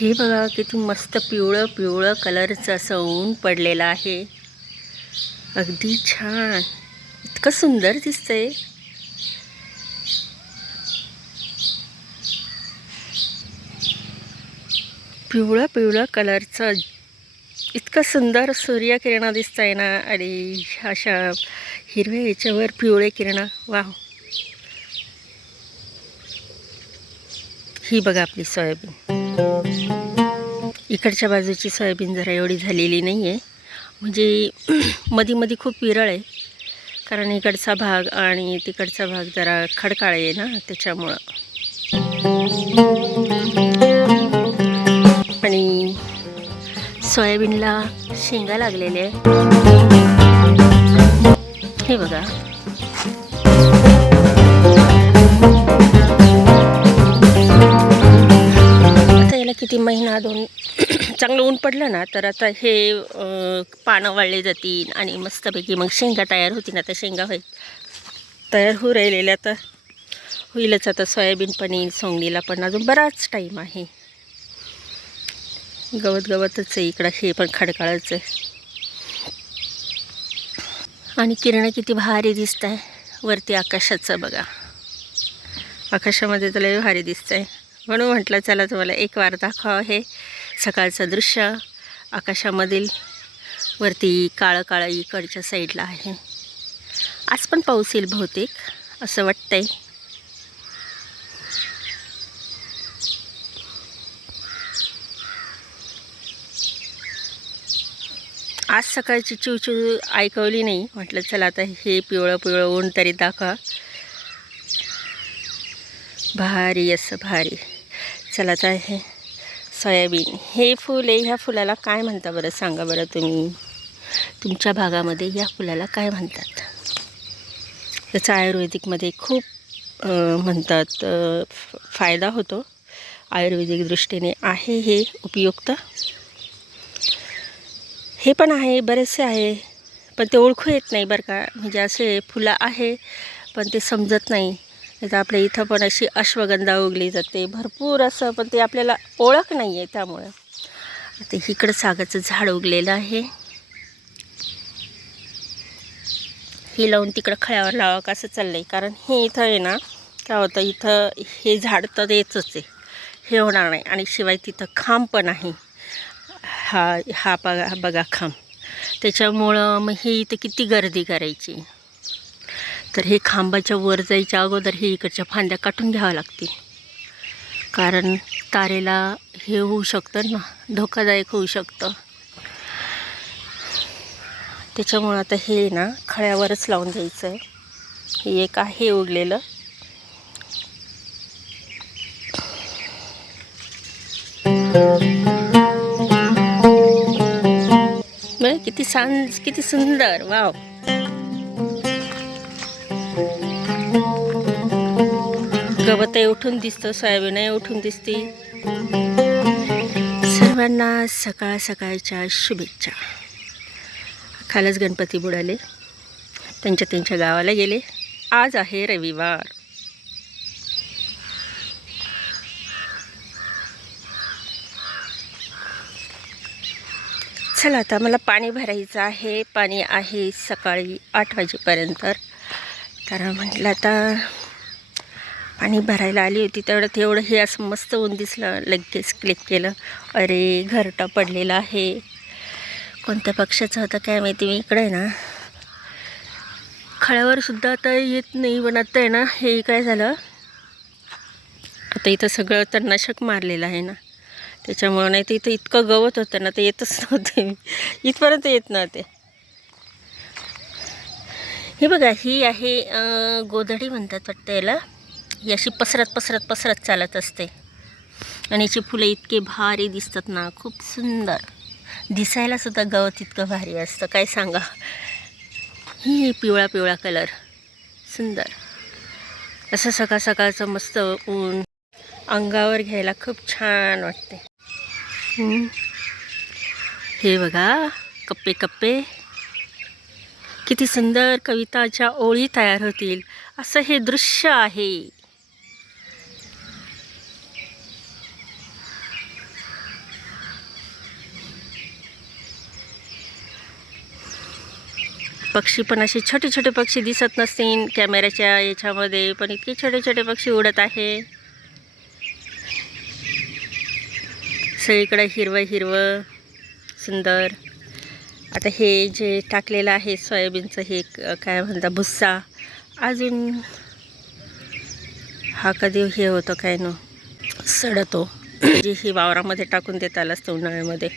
हे बघा किती मस्त पिवळं पिवळं कलरचं असं ऊन पडलेलं आहे. अगदी छान. इतकं सुंदर दिसतंय. पिवळं पिवळं कलरचं इतकं सुंदर सूर्यकिरणं दिसत आहे ना आणि अशा हिरव्या याच्यावर पिवळे किरणं. वाव. ही बघा आपली सोयाबीन. इकडच्या बाजूची सोयाबीन जरा एवढी झालेली नाही आहे म्हणजे मधी मधी खूप विरळ आहे. कारण इकडचा भाग आणि तिकडचा भाग जरा खडकाळ आहे ना त्याच्यामुळं. आणि सोयाबीनला शेंगा लागलेल्या आहे हे बघा. किती महिना दोन चांगलं ऊन पडलं ना तर आता हे पानं वाळले जातील आणि मस्तपैकी मग शेंगा तयार होतील. आता शेंगा होईल तयार होऊ राहिलेल्या आता. होईलच आता सोयाबीन पण येईल सोंगणीला पण अजून बराच टाईम आहे. गवत गवतच आहे इकडं हे पण खडकाळच आहे. आणि किरणं किती भारी दिसत आहे वरती आकाशाचं बघा. आकाशामध्ये तर लय भारी दिसत आहे म्हणून म्हटलं चला तुम्हाला एक वार दाखवा हे सकाळचं दृश्य आकाशामधील वरती काळं काळं इकडच्या साईडला आहे. आज पण पाऊस येईल बहुतेक असं वाटतंय. आज सकाळची चिवचिव ऐकवली नाही. म्हटलं चला आता हे पिवळं पिवळं ऊन तरी दाखवा. भारी असं भारी. चला आता हे सोयाबीन हे फूल आहे ह्या फुलाला काय म्हणता बरं? सांगा बरं तुम्ही. तुमच्या भागामध्ये या फुलाला काय म्हणतात? त्याचा आयुर्वेदिकमध्ये खूप म्हणतात फायदा होतो. आयुर्वेदिक दृष्टीने आहे हे उपयुक्त. हे पण आहे बरेचसे आहे. पण ते ओळखू येत नाही बरं का. म्हणजे असे फुलं आहे पण ते समजत नाही. तर आपल्या इथं पण अशी अश्वगंधा उगली जाते भरपूर असं पण ते आपल्याला ओळख नाही आहे त्यामुळं. आता इकडं सागाचं झाड उगलेलं आहे. हे लावून तिकडं खळ्यावर लावा का असं चाललं आहे कारण हे इथं आहे ना काय होतं इथं हे झाड तर येतच आहे. हे होणार नाही. आणि शिवाय तिथं खांब पण आहे. हा हा बघा बघा खांब. त्याच्यामुळं मग हे इथं किती गर्दी करायची? तर हे खांबाच्या वर जायच्या अगोदर हे इकडच्या फांद्या काटून घ्याव्या लागतील. कारण तारेला हे होऊ शकतं ना धोकादायक होऊ शकतं. त्याच्यामुळं आता हे ना खळ्यावरच लावून जायचं आहे हे एक आहे उडलेलं किती सांज किती सुंदर वाव. गवतही उठून दिसतं सोयाबीनही उठून दिसते. सर्वांना सकाळ सकाळच्या शुभेच्छा. कालच गणपती बुडाले. त्यांच्या त्यांच्या गावाला गेले. आज आहे रविवार. चला आता मला पाणी भरायचं आहे. पाणी आहे सकाळी आठ वाजेपर्यंत. तर म्हटलं आता पाणी भरायला आली होती तेवढं तेवढं हे असं मस्त ऊन दिसलं लगेच क्लिक केलं. अरे घरटा पडलेला आहे. कोणत्या पक्षाचं होतं काय माहिती मी इकडे ना. खळ्यावर सुद्धा आता येत नाही पण आता आहे ना हे काय झालं? आता इथं सगळं तणनाशक मारलेलं आहे ना. त्याच्यामुळं नाही तर इथं इतकं गवत होतं ना ते येतच नव्हते. इथपर्यंत येत नव्हते. हे बघा ही आहे गोधडी म्हणतात वाटतं याला. ही अशी पसरत पसरत पसरत चालत असते. आणि याची फुलं इतके भारी दिसतात ना खूप सुंदर. दिसायला सुद्धा गवत इतकं भारी असतं. काय सांगा? ही पिवळा पिवळा कलर. सुंदर. असं सकाळ सकाळचं मस्त ऊन अंगावर घ्यायला खूप छान वाटते. हे बघा कप्पे कप्पे. किती सुंदर कविताच्या ओळी तयार होतील. असं हे दृश्य आहे. पक्षी पण असे छोटे छोटे पक्षी दिसत नसतील कॅमेऱ्याच्या याच्यामध्ये पण इतके छोटे छोटे पक्षी उडत आहे. सगळीकडे हिरवं हिरवं सुंदर. आता हे जे टाकलेलं आहे सोयाबीनचं हे काय म्हणता भुस्सा. अजून हा कधी हे होतं काय न सडतो. जे ही वावरामध्ये टाकून देत आलं असतं उन्हाळ्यामध्ये.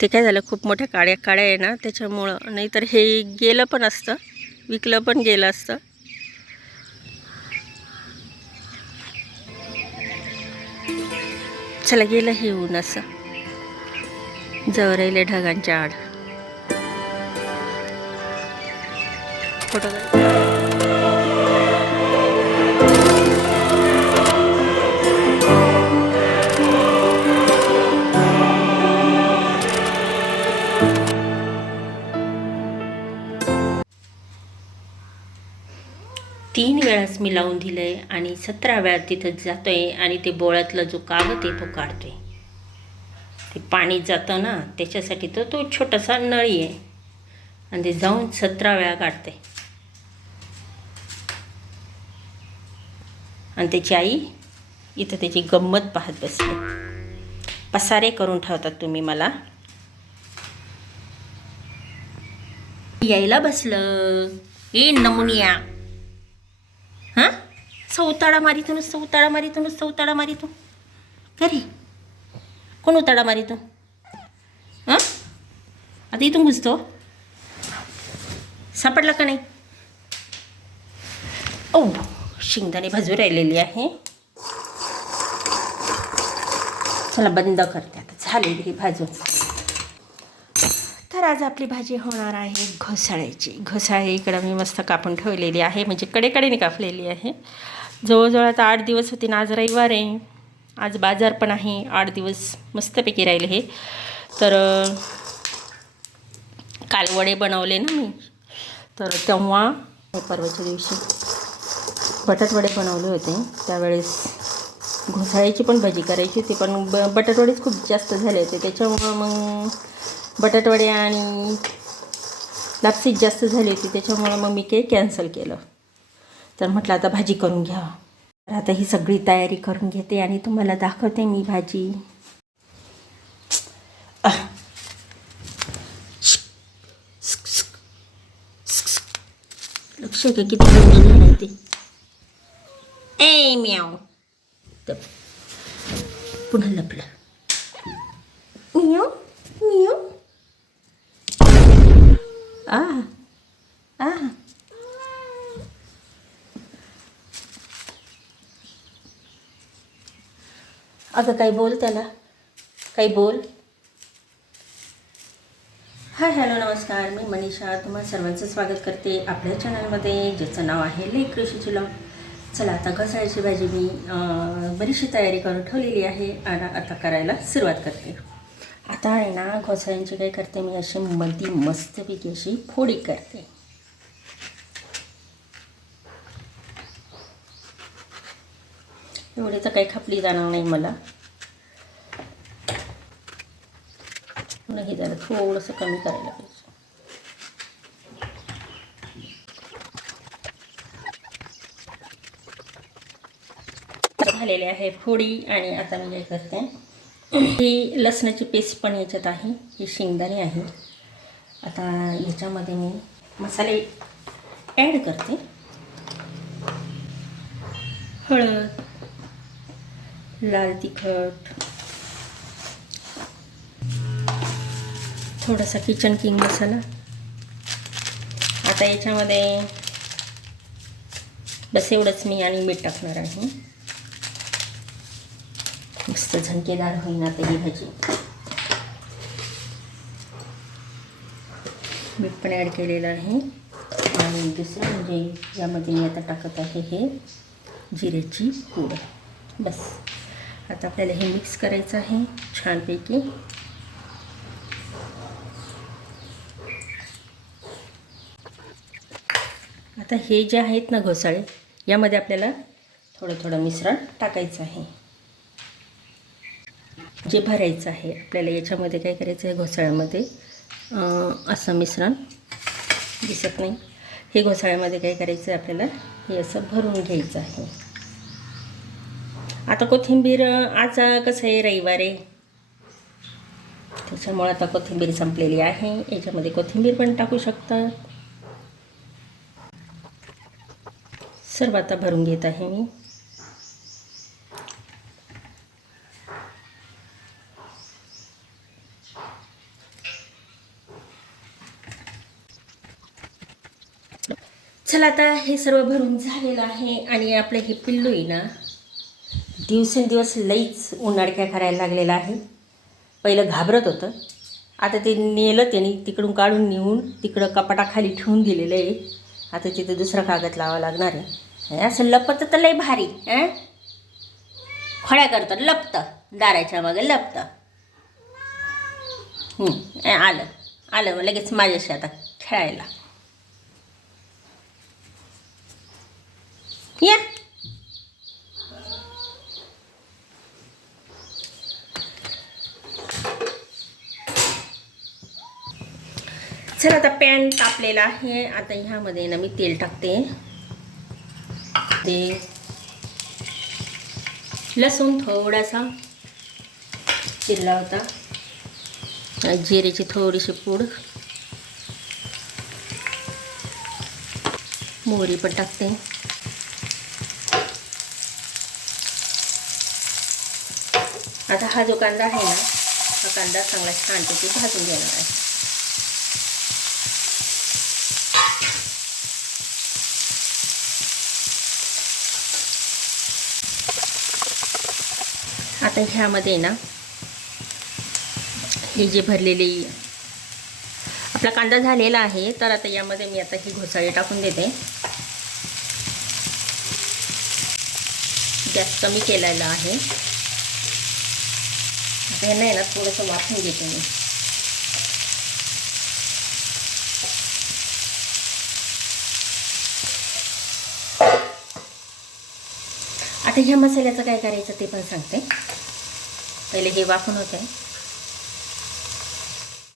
ते काय झालं खूप मोठ्या काड्या काड्या आहे ना त्याच्यामुळं. नाहीतर हे गेलं पण असतं विकलं पण गेलं असतं. चला गेलं हे ऊन असं. जवळ ढगांच्या आड. फोटो वेळाच मी लावून दिलं आहे आणि सतरा वेळा तिथं जातो आहे आणि ते बोळ्यातला जो कागद आहे तो काढतो आहे ते पाणी जातं ना त्याच्यासाठी तो तो छोटासा नळी आहे. आणि ते जाऊन सतरा वेळा काढते आणि त्याची आई इथं त्याची गंमत पाहत बसली. पसारे करून ठेवतात तुम्ही मला. यायला बसलं. ए नमुनिया. हां? सौताडा मारितो नुसतं उताळा मारितो नुसतं उताळा मारितो. का कोण उताळा मारितो? हां? आता इथून घुसतो. सापडला का नाही? ओ शेंगदाणे भाजू राहिलेली आहे. चला बंद करते आता. झालेली ही भाजून. तर आज आपली भाजी होणार आहे घोसाळ्याची. घोसाळे इकडं मी मस्त कापून ठेवलेली आहे. म्हणजे कडेकडेने कापलेली आहे. जवळजवळ आता आठ दिवस होती ना आज रविवार आहे. आज बाजार पण आहे. आठ दिवस मस्तपैकी राहिले हे. तर कालवडे काल वडे बनवले ना मी. तर तेव्हा परवाच्या दिवशी बटाटवडे बनवले होते. त्यावेळेस घोसाळ्याची पण भजी करायची होती. पण ब बटाटवडेच खूप जास्त झाले होते. त्याच्यामुळं मग बटाटवडे आणि लापसीच जास्त झाली होती त्याच्यामुळं मग मी काही कॅन्सल केलं. तर म्हटलं आता भाजी करून घ्या. तर आता ही सगळी तयारी करून घेते आणि तुम्हाला दाखवते मी भाजी. लक्ष का किती गंजणी ते. ए मी तर पुन्हा लपलं. अगं काही बोल त्याला. काही बोल. हाय हॅलो नमस्कार. मी मनीषा. तुम्हाला सर्वांचं स्वागत करते आपल्या चॅनलमध्ये ज्याचं नाव आहे लेख कृषीची लॉ. चला आता घसाळ्याची भाजी मी बरीचशी तयारी करून ठेवलेली आहे. आणि आता करायला सुरुवात करते. आता आहे ना घोसाळ्यांची काय करते मी अशी मधी मस्तपैकी अशी फोडी करते. एवढे तर काही खापली जाणार नाही मला. नाही जरा थोडंसं कमी करायला पाहिजे. झालेले आहे फोडी आणि आता मी काय करते ही लसणाची पेस्ट पण याच्यात आहे ही शेंगदाणे आहे. आता याच्यामध्ये मी मसाले ॲड करते. हळद लाल तिखट थोडासा किचन किंग मसाला. आता याच्यामध्ये बस एवढंच मी आणि मीठ टाकणार आहे. मस्त झणकेदार होईन आता ही भाजी. मीठ पण ॲड केलेलं आहे. आणि दुसरं म्हणजे यामध्ये मी आता टाकत आहे हे जिऱ्याची पूड. बस. आता आपल्याला हे मिक्स करायचं आहे छानपैकी. आता हे जे आहेत ना घोसाळे यामध्ये आपल्याला थोडं थोडं मिश्रण टाकायचं आहे. जे भरायचं आहे आपल्याला याच्यामध्ये काय करायचं आहे घोसाळ्यामध्ये असं मिश्रण दिसत नाही. हे घोसाळ्यामध्ये काय करायचं आहे आपल्याला हे असं भरून घ्यायचं आहे. आता कोथिंबीर आज कसं आहे रविवार? आहे त्याच्यामुळे आता कोथिंबीर संपलेली आहे. याच्यामध्ये कोथिंबीर पण टाकू शकतात सर्व आता भरून घेत आहे मी. चला आता हे सर्व भरून झालेलं आहे आणि आपलं हे पिल्लू आहे ना दिवसेंदिवस लईच उन्हाळक्या करायला लागलेलं आहे. पहिलं घाबरत होतं. आता ते नेलं त्याने तिकडून काढून नेऊन तिकडं कपाटाखाली ठेवून दिलेलं आहे. आता तिथं दुसरा कागद लावा लागणार आहे. असं लपतं तर लई भारी अं? खोड्या करतात लपतं. दाराच्या मागे लपतं. आलं. आलं लगेच माझ्याशी आता खेळायला. या. चल आता पॅन तापलेला आहे. आता ह्यामध्ये ना मी तेल टाकते. ते लसूण थोडासा चिरला होता. जिरेची थोडीशी पूड. मोहरी पण टाकते. आता हा जो कांदा आहे ना हा कांदा चांगला छानपैकी भाजून घेणार आहे. आता ह्यामध्ये ना हे जे भरलेली आपला कांदा झालेला आहे तर आता यामध्ये मी आता ही घोसाळी टाकून देते. गॅस कमी केलेला आहे. आता ह्यांना ना थोडंसं वाफून घेते मी. आता ह्या मसाल्याचं काय करायचं ते पण सांगते. पहिले हे वाफून होते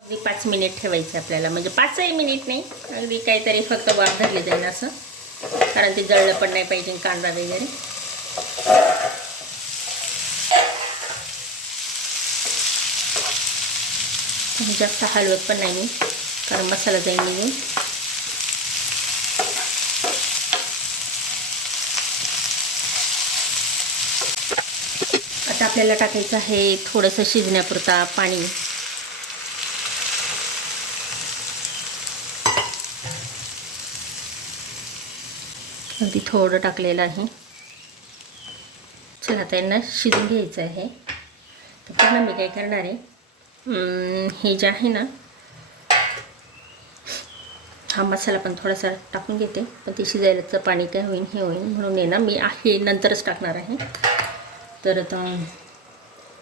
अगदी पाच मिनिट ठेवायचं आपल्याला. म्हणजे पाचही मिनिट नाही अगदी काहीतरी फक्त वाफ धरली जाईल असं. कारण ते जळलं पण नाही पाहिजे कांदा वगैरे. जास्त हलवत पण नाही मी कारण मसाला जाईल निघून आता आपल्याला टाकायचं आहे थोडंसं शिजण्यापुरता पाणी. अगदी थोडं टाकलेलं आहे. चला आता यांना शिजून घ्यायचं आहे. तर त्यांना मी काय करणार आहे? हे जे आहे ना हा मसाला पण थोडासा टाकून घेते. पण ते शिजायलाचं पाणी काय होईल हे होईल म्हणून आहे ना मी हे नंतरच टाकणार आहे. तर आता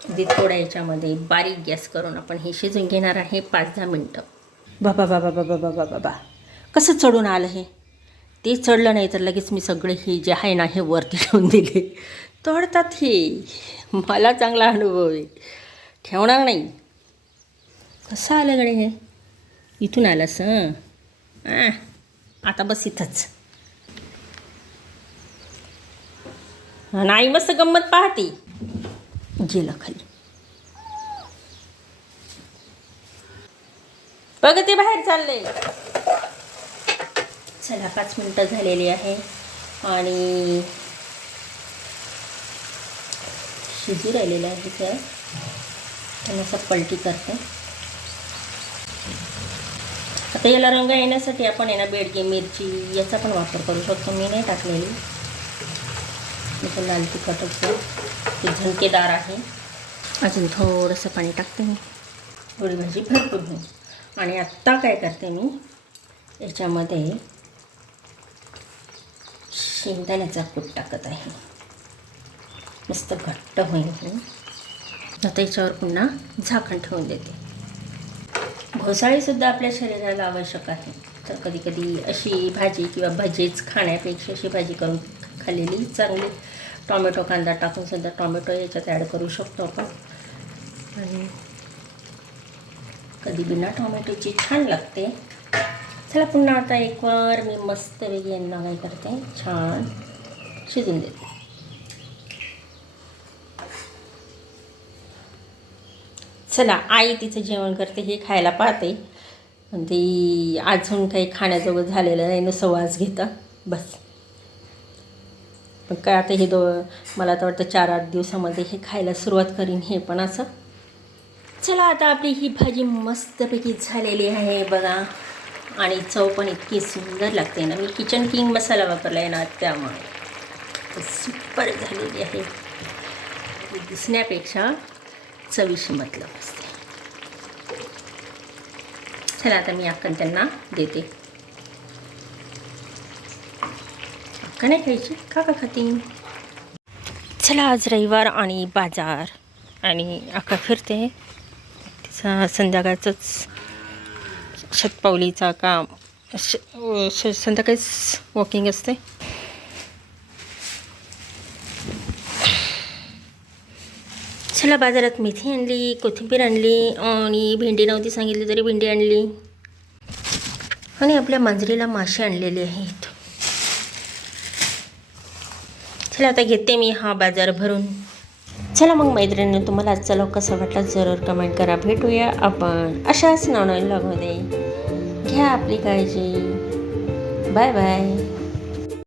अगदी थोड्या याच्यामध्ये बारीक गॅस करून आपण हे शिजून घेणार आहे पाच दहा मिनटं. बाबा बाबा बाबा बाबा बाबा कसं चढून आलं हे? ते चढलं नाही तर लगेच मी सगळे हे जे आहे ना हे वरती ठेवून दिले. तोडतात हे. मला चांगला अनुभव आहे. ठेवणार नाही. कसं आलं गडे हे? इथून आलंस हं? आ, आता बस इथंच. नाही मस्त गंमत पाहते. गेलं खाली. बघ ते बाहेर चालले चला पाच मिनटं झालेली आहे. आणि शिजू राहिलेलं आहे तिथे त्यांना असं पलटी करते. आता याला रंग येण्यासाठी आपण आहे ना बेडगी मिरची याचा पण वापर करू शकतो. मी नाही टाकलेली. म्हणजे लाल असतो. ते झणकेदार आहे. अजून थोडंसं पाणी टाकते मी. थोडी भाजी भरपूर होईल. आणि आत्ता काय करते मी याच्यामध्ये शेंगदाण्याचा कूट टाकत आहे. मस्त घट्ट होईल आता याच्यावर पुन्हा झाकण ठेवून देते. घोसाळीसुद्धा आपल्या शरीराला आवश्यक आहे. तर कधी कधी अशी भाजी किंवा भजीच खाण्यापेक्षा अशी भाजी करून खाल्लेली चांगली टॉमॅटो कांदा टाकून सुद्धा टॉमॅटो याच्यात ॲड करू शकतो आपण. आणि कधी बिना टोमॅटोची छान लागते. चला पुन्हा आता एक वार मी वेगळी यांना काय करते छान शिजून देते. चला आई तिचं जेवण करते हे खायला पाहते. पण ती अजून काही खाण्याजोगं झालेलं नाही नुसं वास घेतं. बस. पण काय आता हे दो मला तर वाटतं चार आठ दिवसामध्ये हे खायला सुरुवात करीन हे पण असं. चला आता आपली ही भाजी मस्तपैकी झालेली आहे बघा. आणि चव पण इतकी सुंदर लागते ना. मी किचन किंग मसाला वापरला आहे ना त्यामुळे. सुपर झालेली आहे. दिसण्यापेक्षा चविशी मतलब असते. चला आता मी अक्कन त्यांना देते. अक्का नाही का का खाती चला आज रविवार आणि बाजार. आणि आका फिरते. तिचा संध्याकाळचंच शतपावलीचा काम. श श संध्याकाळीच वॉकिंग असते. चला बाजारात मेथी आणली कोथिंबीर आणली आणि भेंडी नव्हती सांगितली तरी भेंडी आणली. आणि आपल्या मांजरीला मासे आणलेले आहेत. चला आता घेते मी हा बाजार भरून. चला मग मैत्रिणी तुम्हाला आजचा लोक कसा वाटला जरूर कमेंट करा. भेटूया आपण अशाच नवनवीन लॉगमध्ये घ्या आपली काळजी. Bye bye